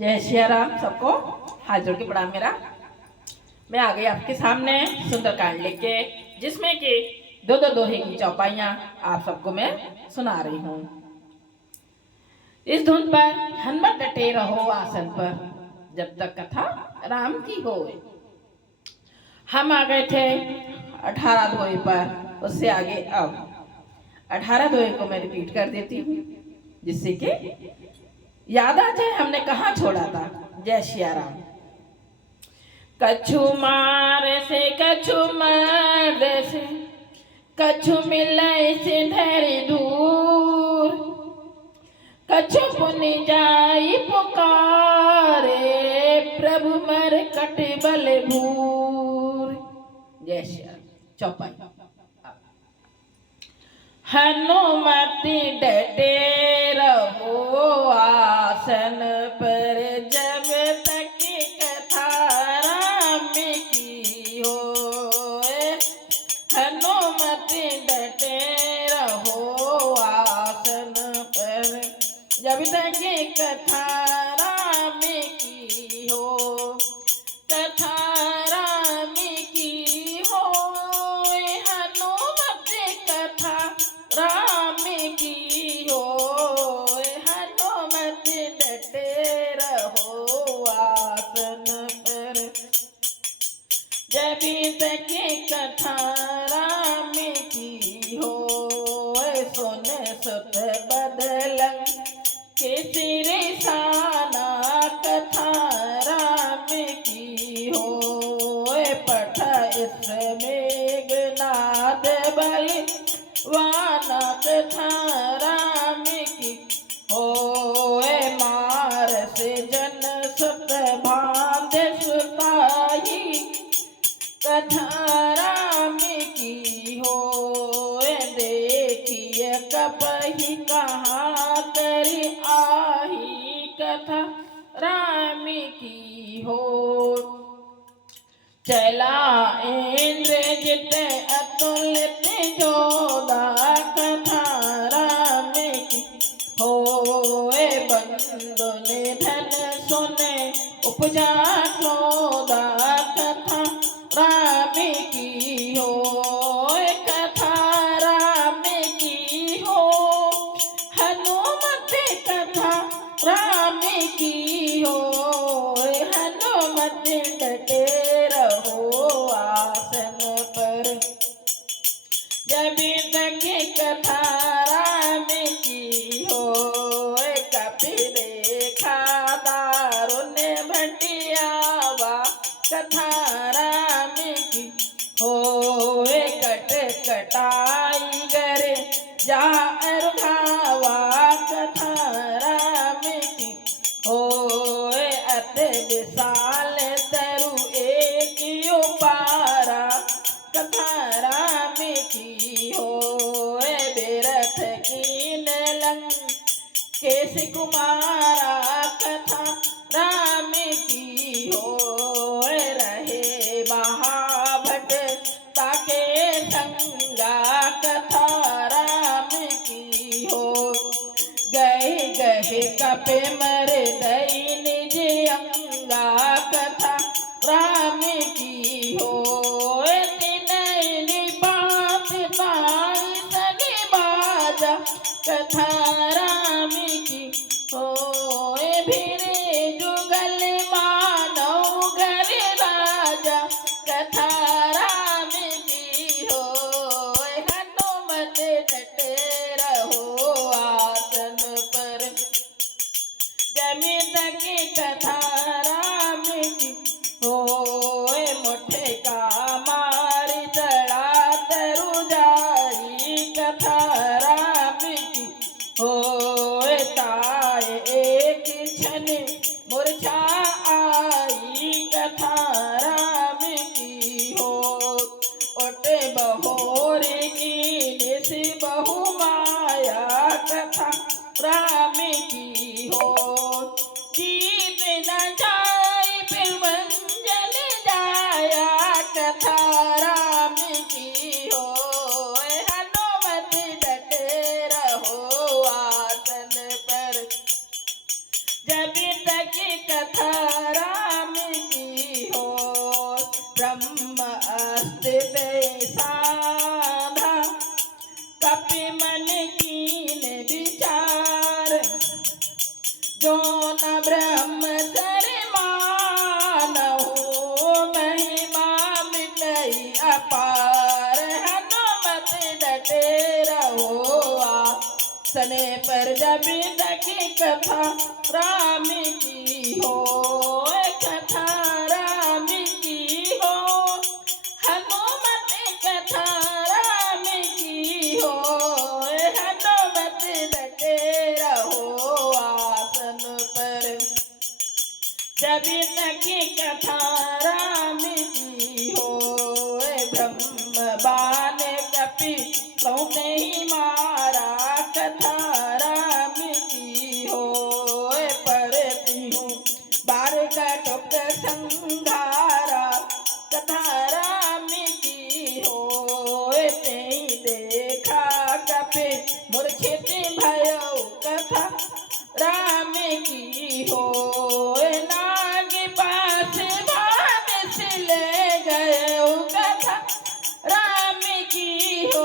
जय सिया राम। सबको हाथ जोड़ के प्रणाम मेरा। मैं आ गई आपके सामने सुंदरकांड लेके, जिसमें कि दो दो दोहे की चौपाइयां आप सबको मैं सुना रही हूँ। इस धुन पर हनुमत डटे रहो आसन पर, जब तक कथा राम की हो। हम आ गए थे 18 दोहे पर, उससे आगे अब 18 दोहे को मैं रिपीट कर देती हूँ, जिससे कि याद आ जाए हमने कहाँ छोड़ा था। जय सिया राम। कछु मार से कछु मर्द से, कछु मिलय से धरि दूर, कछु पुनि जाई पुकारे, प्रभु मर कट बल भूर। जय सिया चौपाई। हनुमति डटे रहो आसन पर, जब तक कथा राम की हो। हनुमति डटे रहो आसन पर, जब तक कथा राम की हो। कथा राम की हो, हनुमति कथा राम की हो। हनुमति डटे रहो आसन पर, जब तक कथा राम की हो। सुन सुत बदलंग के सिर साना, कथा राम की हो। पठ इस मेघनाद बल वाना, कथा राम की हो। मार से जन सुत भांध सुताही, कथा राम की हो। देखिए कपहि कहाँ करी आही, कथा राम की हो। चला इंद्रजित अतुलित जोधा, कथा राम की हो। बंधु निधन सुने उपजा क्रोधा, कथा राम की हो। कथा राम की हो, हनुमति कथा राम की हो। हनुमति डटे रहो आसन पर, जब तक कथा राम की हो। कपि देखा दारुण्य भटियावा, कथा राम की हो। कट कटाई गरे जा घावा, कथा राम की हो। अत विशाल तरु एक उपारा, कथा राम की हो। बेरथ कीन लंकेश कुमारा, कथा राम की हो। रहे महाभट ताके संगा, कथा राम की हो। गहे गहे कपे मर दई निज अंगा, कथा राम की हो। तिनैनी बात ताई सनि बाजा, कथा राम की हो। भिरे जुगल मानव घर राजा, कथा राम की हो। हनुमत डटे रहो आसन पर, जब तक कथा राम की हो। मुठे का मारी चढ़ा तरु जाई, कथा राम की हो। ताए एक क्षण मूर्छा आई, कथा राम की हो। उठे बहोर की निस बहु माया, कथा राम की हो। जीत न जाए फिर मंजन जाया, कथा राम की हो। हनुमति डटे रहो आसन पर, जब तक न ब्रह्म शर्मानहु महिमा मिटई अपार हनुमत डटे रहो आसने पर जब तक कथा राम की हो कथा राम की हो हनुमत कथा राम की हो हनुमत डटे रहो आसन पर जब तक कथा राम की हो ब्रह्म बाण कपि सौते ही मारा कथा राम की हो पर तिहु बार कटुक संघारा कथा राम की हो ते देखा कपि मूर्छित भयो कथा राम की हो नाग पास भाग से ले गए कथा राम की हो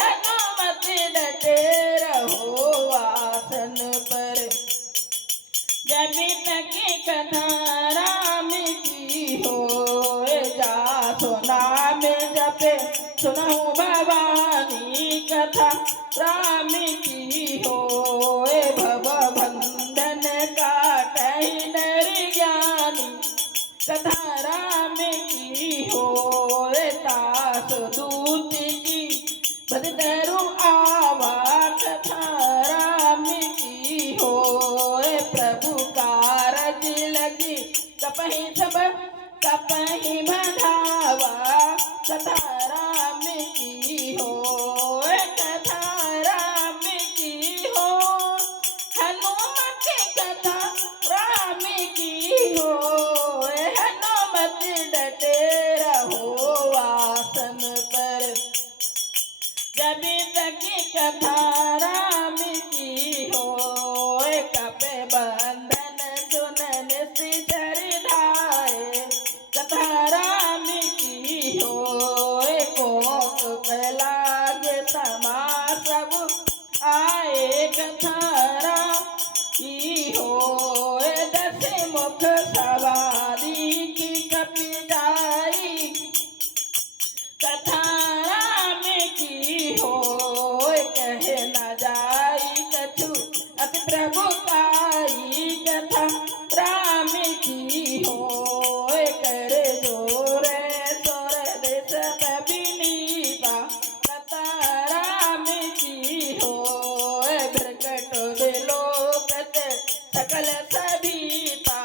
हनुमत डटे रहो आसन पर जब तक कथा राम की हो जा सुना में जपे सुनहु भवानी कथा राम की हो भव बंधन काटहि नर ज्ञानी कथा राम की हो तास दूत की बदतरु आवा कथा राम की हो प्रभु कारज लगी कपहि सब कपहि बधावा कथा राम की हो कथा राम की हो हनुमत कथा राम की हो हनुमत डटे रहो आसन पर जब तक कथा राम की हो कपे बंधन सुनन सिर धाये कथा राम की हो कोक लागे तमा सब आए कथा राम की हो दस मुख सवारी की कपि जाई कथा राम की हो कहे न जाई कछु अति प्रभु पाई कथा राम की हो कर जोर सोर देश पबिनीता कथा राम की हो प्रकट विलोकत सकल सभीता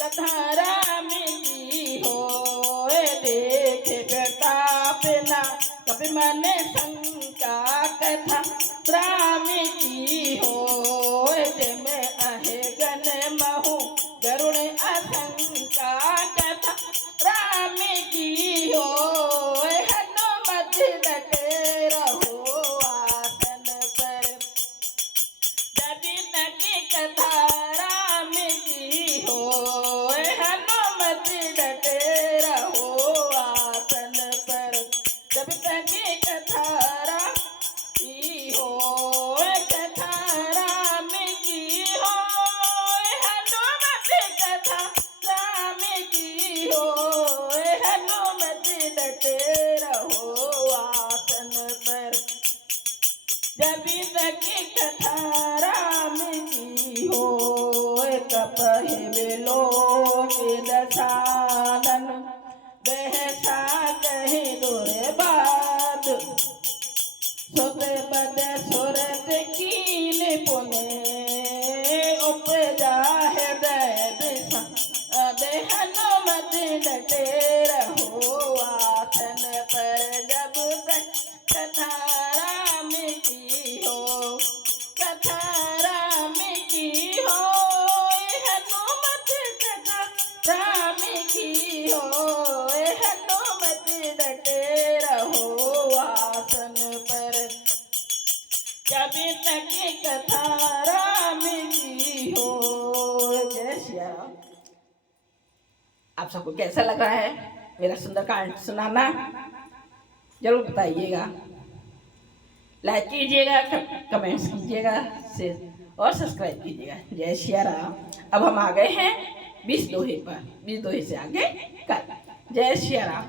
कथा राम की हो देख प्रतापना कपि मन शंका कथा राम की हो जम अहे गण महु गरुण आशंका कथा राम की हो हनुमत डटे रहो आसन पर जब तक कथा राम की हो हनुमत डटे रहो आसन पर जब तक कथा राम की हो कथा राम की हो हनुमत कथा राम की हो हनुमत डटे रहो आसन पर जब तक कथा राम की हो कपहि विलोक दशानन बहसा कहि दुर्बाद सुत बद सुरत कीन पुने उपजा हृदय दिशा अदे हनुमत डटे रहो आसन पर जब तक कथा राम की हो कथा राम की हो हनुमत कथा राम की हो हनुमत डटे रहो आसन पर जब तक कथा राम की हो। जय श्री राम। आप सबको कैसा लग रहा है मेरा सुंदरकांड सुनाना? जरूर बताइएगा, लाइक कीजिएगा, कमेंट्स कीजिएगा, शेयर और सब्सक्राइब कीजिएगा। जय सिया राम। अब हम आ गए हैं 20 दोहे पर, 20 दोहे से आगे कल। जय सिया राम।